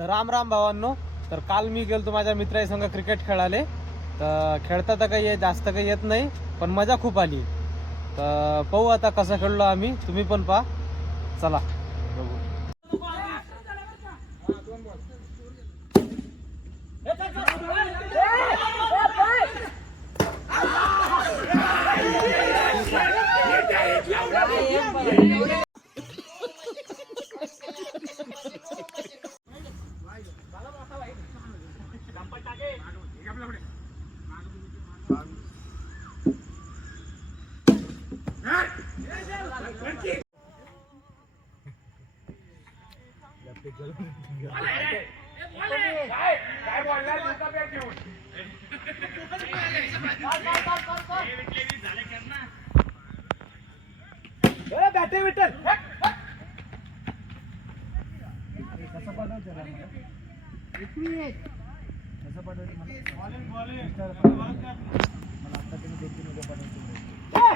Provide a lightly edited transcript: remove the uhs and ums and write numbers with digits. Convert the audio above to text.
तर राम राम भावांनो. तर काल मी गेलतो माझ्या मित्राच्या संग क्रिकेट खेळाले. तर खेळता तर काही जास्त काही येत नाही, पण मजा खूप आली. तर पाहू आता कसं खेळलो आम्ही, तुम्ही पण पहा. चला बघू. बॅटे विठ्ठल कसं पाठवते मला?